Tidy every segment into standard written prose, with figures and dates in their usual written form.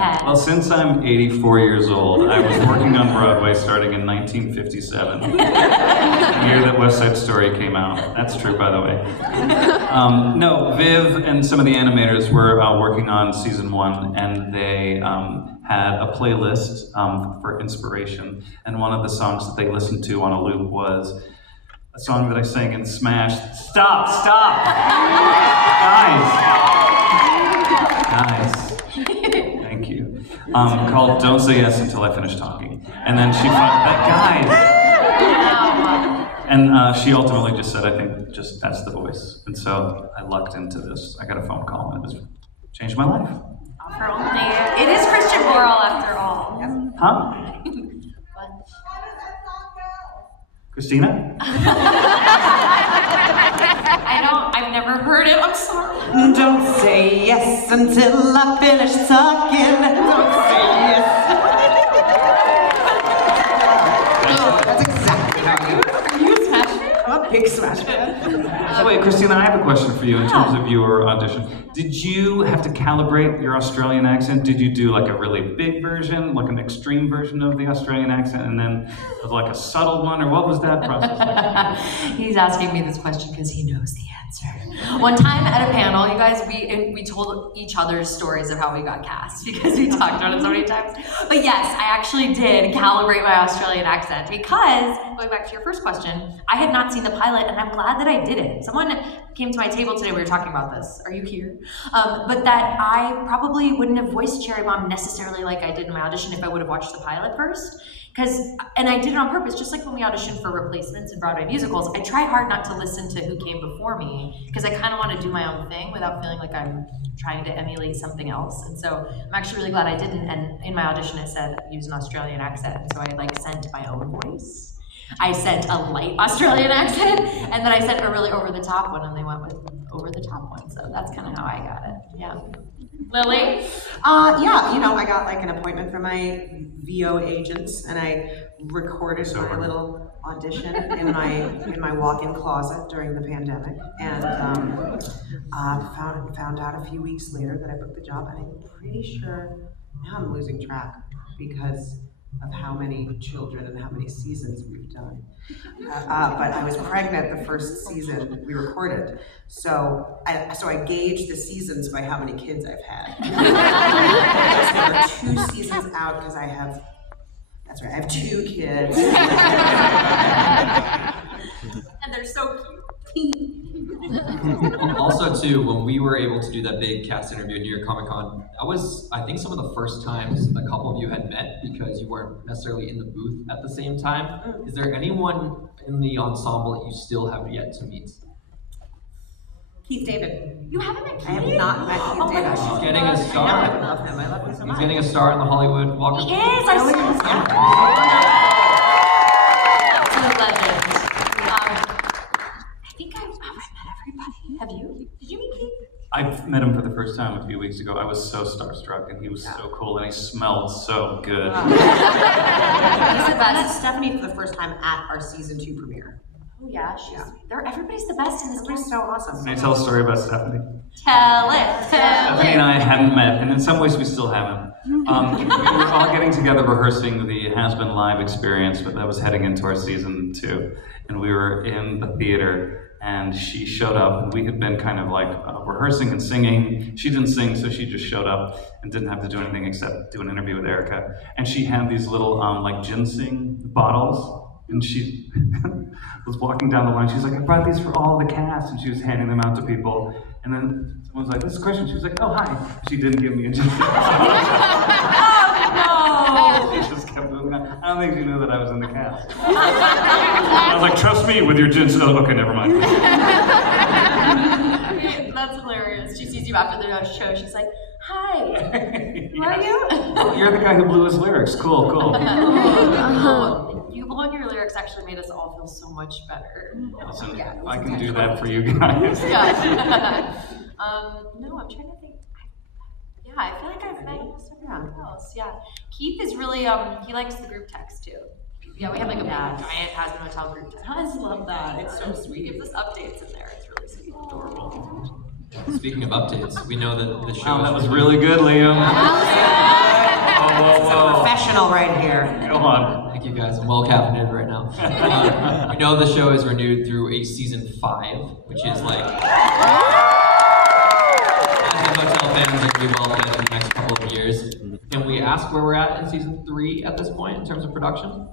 ahead. Well, since I'm 84 years old, I was working on Broadway starting in 1957, the year that West Side Story came out. That's true, by the way. No, Viv and some of the animators were working on season 1, and they had a playlist for inspiration, and one of the songs that they listened to on a loop was a song that I sang in Smash. Stop! Guys, thank you. Called Don't Say Yes Until I Finish Talking. And then she found that, guys! And she ultimately just said, I think just that's the voice. And so I lucked into this. I got a phone call and it changed my life. It is Christian Moral after all. Huh? Christina? I've never heard it, I'm sorry. Don't say yes until I finish talking. Don't say yes. That's exactly how you are. Are you a Smash fan? I'm a big Smash fan. So wait, Christina, I have a question for you in terms of your audition. Did you have to calibrate your Australian accent? Did you do like a really big version, like an extreme version of the Australian accent, and then like a subtle one, or what was that process like? He's asking me this question because he knows the answer. One time at a panel, you guys, we told each other's stories of how we got cast because we talked about it so many times. But yes, I actually did calibrate my Australian accent because, going back to your first question, I had not seen the pilot and I'm glad that I did it. Someone came to my table today, we were talking about this. Are you here? But that I probably wouldn't have voiced Cherry Bomb necessarily like I did in my audition if I would have watched the pilot first. And I did it on purpose, just like when we auditioned for replacements in Broadway musicals, I try hard not to listen to who came before me, because I kind of want to do my own thing without feeling like I'm trying to emulate something else. And so I'm actually really glad I didn't, and in my audition it said use an Australian accent, so I sent my own voice. I sent a light Australian accent, and then I sent a really over-the-top one, and they went with over-the-top one, so that's kind of how I got it, yeah. Lily? Yeah, I got an appointment from my VO agents, and I recorded my little audition in my walk-in closet during the pandemic, and found out a few weeks later that I booked the job, and I'm pretty sure now I'm losing track because of how many children and how many seasons we've done. But I was pregnant the first season we recorded, so I gauged the seasons by how many kids I've had. There are 2 seasons out because I have 2 kids. And they're so cute. Also, too, when we were able to do that big cast interview at New York Comic Con, that was, I think, some of the first times a couple of you had met because you weren't necessarily in the booth at the same time. Is there anyone in the ensemble that you still have yet to meet? Keith David. You haven't met Keith? I have not met Keith David. He's getting a star. I love him. I love him so much. He's getting a star in the Hollywood Walk of He is! I saw him. Absolute legend. I think I've met everybody. Have you? Did you meet Keith? I met him for the first time a few weeks ago. I was so starstruck, and he was so cool, and he smelled so good. He's the best. I met Stephanie for the first time at our season 2 premiere. Oh yeah, everybody's the best in this Everybody's so awesome. Can I tell a story about Stephanie? Tell it. Stephanie and I hadn't met, and in some ways we still haven't. We were all getting together rehearsing the Has Been Live experience, but that was heading into our season 2. And we were in the theater, and she showed up, and we had been kind of rehearsing and singing. She didn't sing, so she just showed up and didn't have to do anything except do an interview with Erica. And she had these little ginseng bottles, and she was walking down the line. She's like, I brought these for all the cast, and she was handing them out to people. And then someone was like, this is a question. She was like, oh, hi. She didn't give me a ginseng. Oh, She just kept moving on. I don't think she knew that I was in the cast. I was like, trust me with your ginseng. Oh, okay, never mind. that's hilarious. She sees you after the show. She's like, hi. Who are you? Oh, you're the guy who blew his lyrics. Cool. You blowing your lyrics actually made us all feel so much better. Listen, if I can do that for you guys. Yeah. No, I'm trying to think. Yeah, I feel like I've met someone else. Yeah. Keith is really, he likes the group text too. Yeah, we have a big giant Has Been Hotel group text. I just love that. It's so sweet. He gives us updates in there. It's really sweet. Adorable. Speaking of updates, we know that the show. Wow, that was really good, Liam. whoa. Professional right here. Go on. Thank you guys. I'm well caffeinated right now. We know the show is renewed through a season 5, which is like. As the hotel fans are going to be well fed for the next couple of years. Can we ask where we're at in season 3 at this point in terms of production?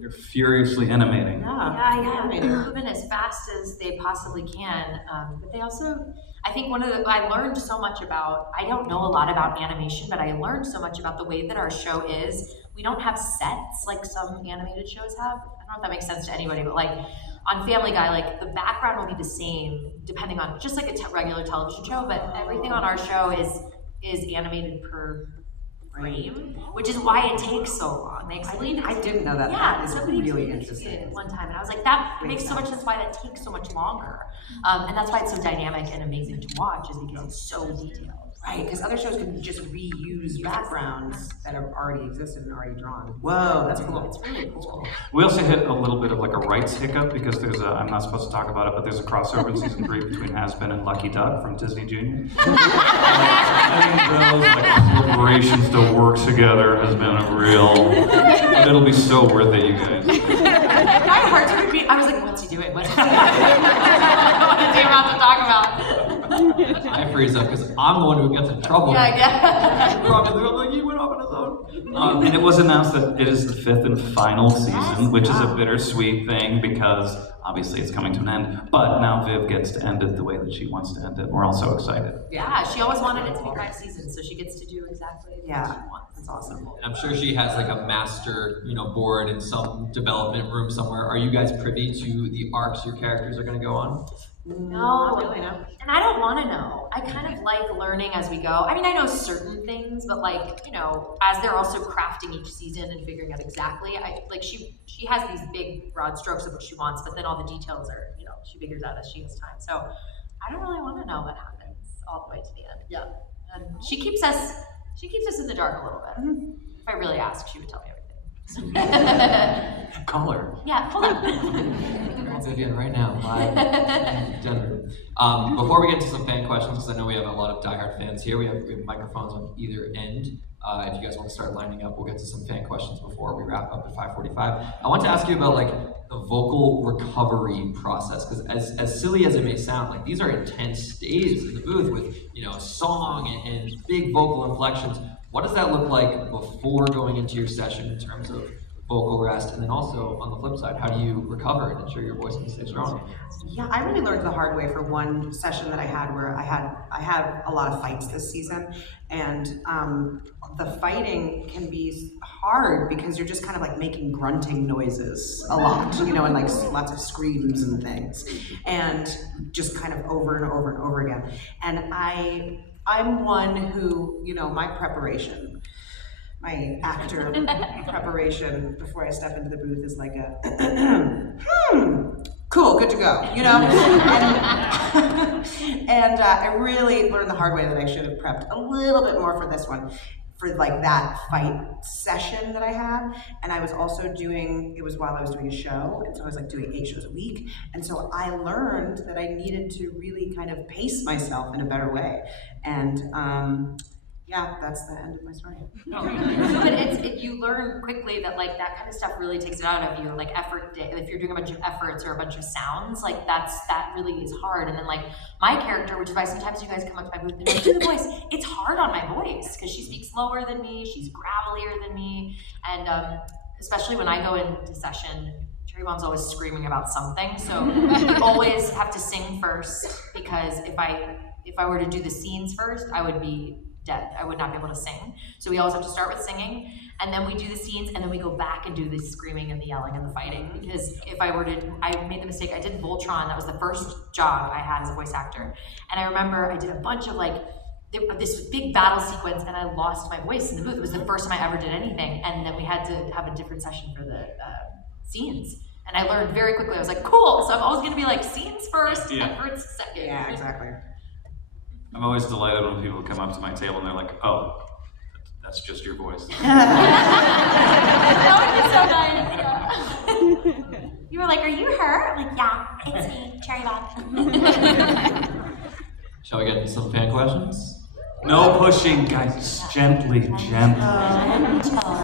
They're furiously animating. Yeah, they're moving as fast as they possibly can. But they also, I think I learned so much about, I don't know a lot about animation, but I learned so much about the way that our show is. We don't have sets like some animated shows have. I don't know if that makes sense to anybody, but like on Family Guy, like the background will be the same depending on, just like a regular television show, but everything on our show is animated per frame, which is why it takes so long. They explained I didn't know that. Yeah, That is somebody really explained it interesting. one time, and I was like, that makes so much sense why that takes so much longer. And that's why it's so dynamic and amazing to watch, is because it's so detailed. Right, because other shows can just reuse backgrounds that have already existed and already drawn. Whoa, that's cool. It's really cool. We also hit a little bit of like a rights hiccup because I'm not supposed to talk about it, but there's a crossover in season 3 between Has-Been and Lucky Duck from Disney Junior. Having those like corporations to work together has been a real, and it'll be so worth it, you guys. My heart started beating. I was like, what's he doing? What's he doing? What is he about to talk about? I freeze up because I'm the one who gets in trouble. Yeah. Probably they're like, he went off on his own. And it was announced that it is the 5th and final season, Yes, which is a wow. bittersweet thing because obviously it's coming to an end. But now Viv gets to end it the way that she wants to end it. We're all so excited. Yeah, she always wanted it to be 5 seasons, so she gets to do exactly what Yeah, she wants. that's awesome. And I'm sure she has like a master, board in some development room somewhere. Are you guys privy to the arcs your characters are going to go on? No, Not really, no. and I don't want to know. I kind of like learning as we go. I mean, I know certain things, but like, as they're also crafting each season and figuring out exactly, she has these big broad strokes of what she wants, but then all the details are, she figures out as she has time. So I don't really want to know what happens all the way to the end. Yeah, and she keeps us in the dark a little bit. If I really ask, she would tell me everything. Call her. Yeah, hold on. Call Vivian right now, live in Denver. Before we get into some fan questions, because I know we have a lot of diehard fans here, we have microphones on either end. If you guys want to start lining up, we'll get to some fan questions before we wrap up at 5:45. I want to ask you about the vocal recovery process, because as silly as it may sound, these are intense days in the booth with song and big vocal inflections. What does that look like before going into your session in terms of vocal rest, and then also on the flip side, how do you recover and ensure your voice can stay strong? Yeah, I really learned the hard way for one session that I had where I had a lot of fights this season, and the fighting can be hard because you're just kind of making grunting noises a lot, and lots of screams and things, and just kind of over and over and over again. And I'm one who, my preparation, my actor preparation before I step into the booth is like a cool, good to go, and I really learned the hard way that I should have prepped a little bit more for this one, for that fight session that I had. And I was also it was while I was doing a show, and so I was doing 8 shows a week, and so I learned that I needed to really kind of pace myself in a better way. And yeah, that's the end of my story. But you learn quickly that that kind of stuff really takes it out of you. Effort, if you're doing a bunch of efforts or a bunch of sounds, that really is hard. And then my character, which is why sometimes you guys come up to my booth and do the voice, it's hard on my voice because she speaks lower than me, she's gravelier than me, and especially when I go into session, Cherry Bomb's always screaming about something, so we always have to sing first, because if I were to do the scenes first, I would be dead. I would not be able to sing. So we always have to start with singing, and then we do the scenes, and then we go back and do the screaming and the yelling and the fighting. Because I made the mistake, I did Voltron, that was the first job I had as a voice actor. And I remember I did a bunch of this big battle sequence, and I lost my voice in the booth. It was the first time I ever did anything, and then we had to have a different session for the scenes. And I learned very quickly, I was like, cool, so I'm always gonna be scenes first, efforts second. Yeah, exactly. I'm always delighted when people come up to my table and they're like, oh, that's just your voice. That would be so nice. You were like, are you her? I'm like, yeah, it's me, Cherry Bomb. Shall we get into some fan questions? No pushing, guys. Just gently, gently. Gentle.